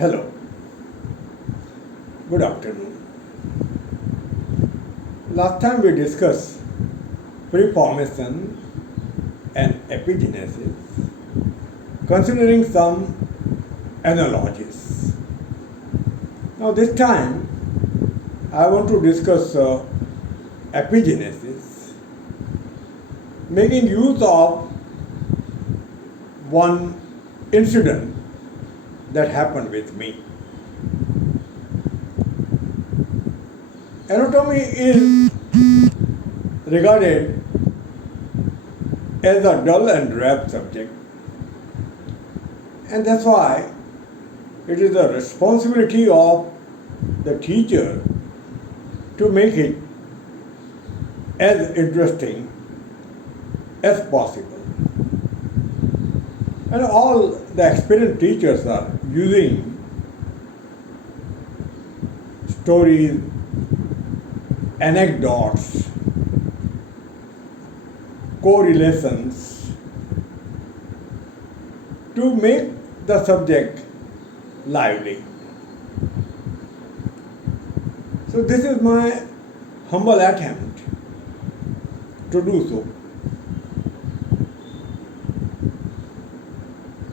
Hello, good afternoon. Last time we discussed preformation and epigenesis, considering some analogies. Now this time I want to discuss epigenesis, making use of one incident that happened with me. Anatomy is regarded as a dull and drab subject, and that's why it is the responsibility of the teacher to make it as interesting as possible. And all the experienced teachers are using stories, anecdotes, correlations to make the subject lively. So this is my humble attempt to do so.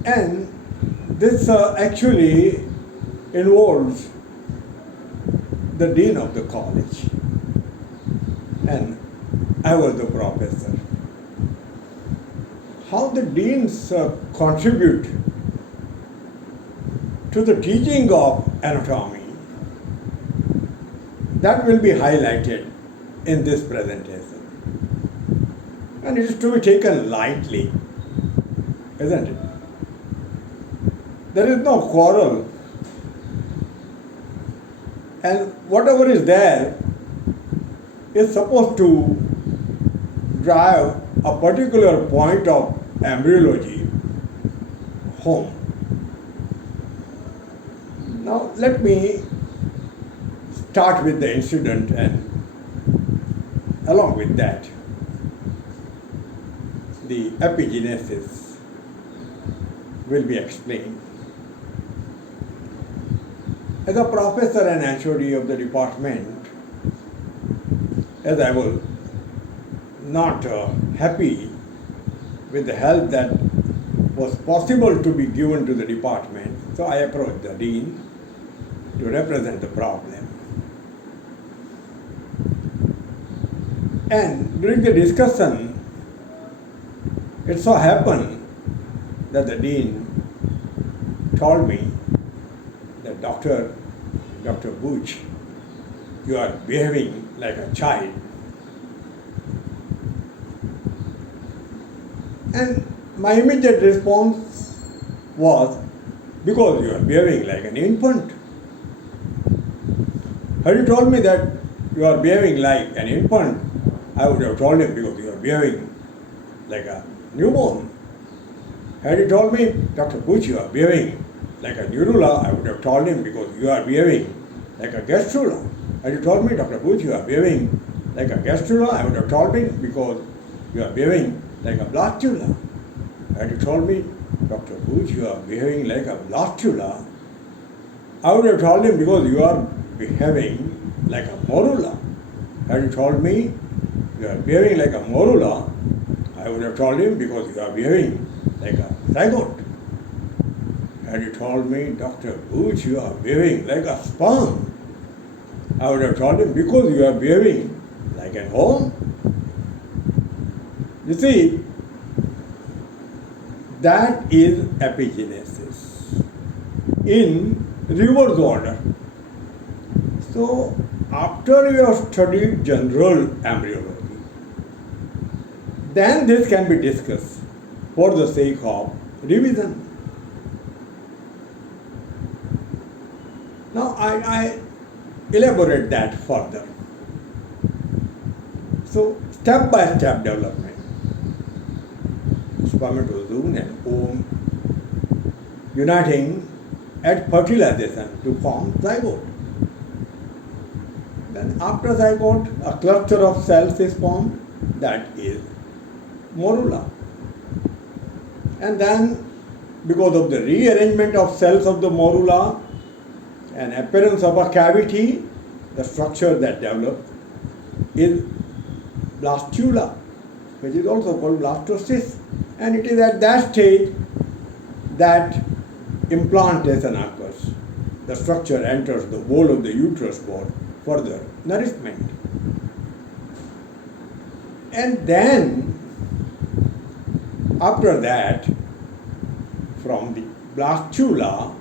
And this actually involves the dean of the college, and I was the professor. How the deans contribute to the teaching of anatomy, that will be highlighted in this presentation. And it is to be taken lightly, isn't it? There is no quarrel, and whatever is there is supposed to drive a particular point of embryology home. Now let me start with the incident, and along with that the epigenesis will be explained. As a professor and HOD of the department, as I was not happy with the help that was possible to be given to the department, so I approached the dean to represent the problem. And during the discussion, it so happened that the dean told me that Dr. Buch, you are behaving like a child. And my immediate response was, because you are behaving like an infant. Had you told me that you are behaving like an infant, I would have told him because you are behaving like a newborn. Had you told me, Dr. Buch, you are behaving like a neurula, I would have told him because you are behaving like a gastrula. Had you told me, Dr. Buch, you are behaving like a gastrula, I would have told him because you are behaving like a blastula. Had you told me, Dr. Buch, you are behaving like a blastula, I would have told him because you are behaving like a morula. Had you told me you are behaving like a morula, I would have told him because you are behaving like a zygote. Had you told me, Dr. Buch, you are behaving like a sperm, I would have told him because you are behaving like an ovum. You see, that is epigenesis in reverse order. So, after you have studied general embryology, then this can be discussed for the sake of revision. Now, I elaborate that further. So, step-by-step development. Spermatozoon and ovum uniting at fertilization to form zygote. Then after zygote, a cluster of cells is formed, that is morula. And then because of the rearrangement of cells of the morula, an appearance of a cavity, the structure that develops is blastula, which is also called blastocyst. And it is at that stage that implantation occurs. The structure enters the wall of the uterus for further nourishment. And then, after that, from the blastula,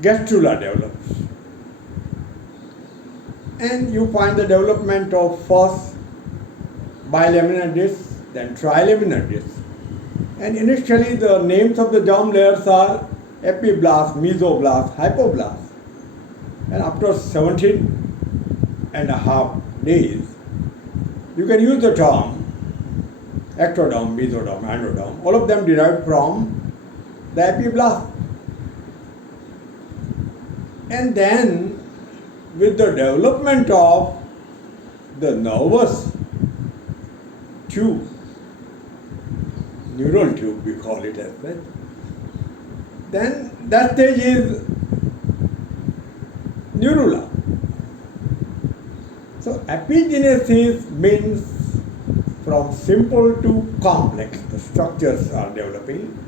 gastrula develops. And you find the development of first bilaminar disc, then trilaminar disc. And initially the names of the germ layers are epiblast, mesoblast, hypoblast. And after 17.5 days, you can use the term ectoderm, mesoderm, endoderm, all of them derived from the epiblast. And then, with the development of the nervous tube, neural tube we call it as such, then that stage is neurula. So epigenesis means from simple to complex, the structures are developing,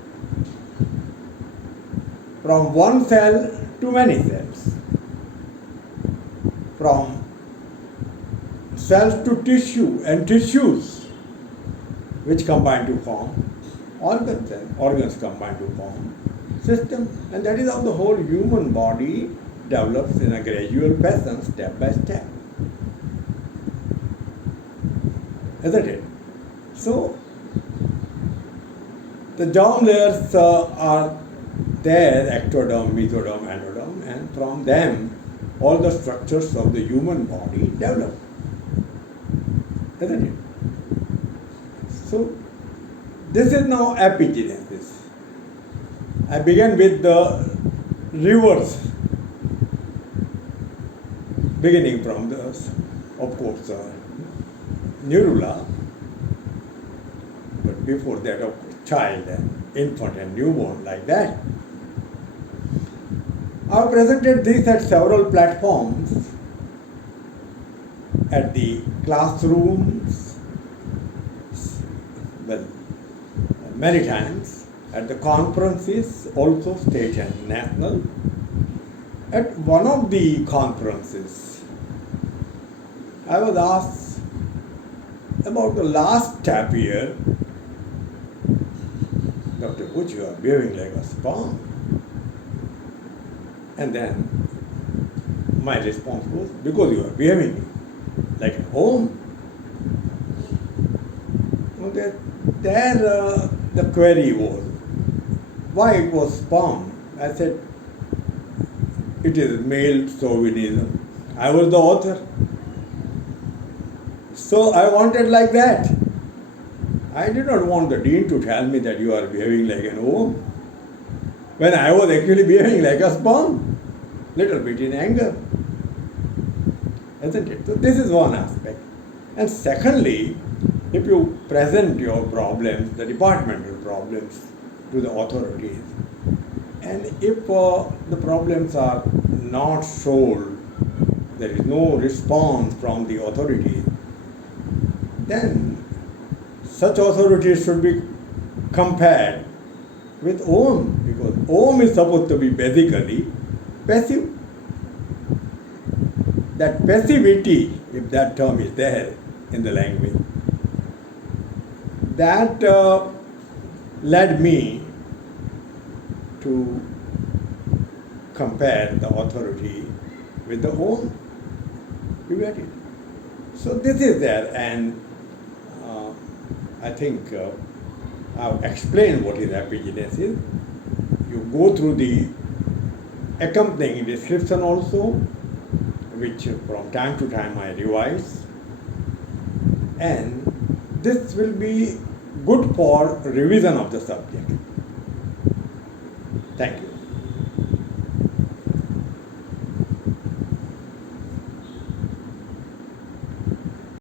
from one cell to many cells, from cells to tissue and tissues which combine to form organs, and organs combine to form system. And that is how the whole human body develops in a gradual fashion, step by step. Isn't it? So, the germ layers are there, ectoderm, mesoderm, endoderm, and from them all the structures of the human body develop. Isn't it? So, this is now epigenesis. I began with the reverse, beginning from the, of course, neurula, but before that, of course, child and infant and newborn, like that. I have presented this at several platforms, at the classrooms, well, many times, at the conferences, also state and national. At one of the conferences, I was asked about the last step here. Dr. Butch, you are behaving like a sperm. And then my response was, because you are behaving like a home. Okay. There the query was, why it was sperm? I said, it is male chauvinism. I was the author. So I wanted like that. I did not want the dean to tell me that you are behaving like an ovum, when I was actually behaving like a sperm, little bit in anger. Isn't it? So this is one aspect. And secondly, if you present your problems, the departmental problems, to the authorities, and if the problems are not solved, there is no response from the authorities, then such authorities should be compared with ovum, because ovum is supposed to be basically passive. That passivity, if that term is there in the language, that led me to compare the authority with the ovum. You get it? So this is there, and I think I've explained what is epigenesis. You go through the accompanying description also, which from time to time I revise, and this will be good for revision of the subject. Thank you.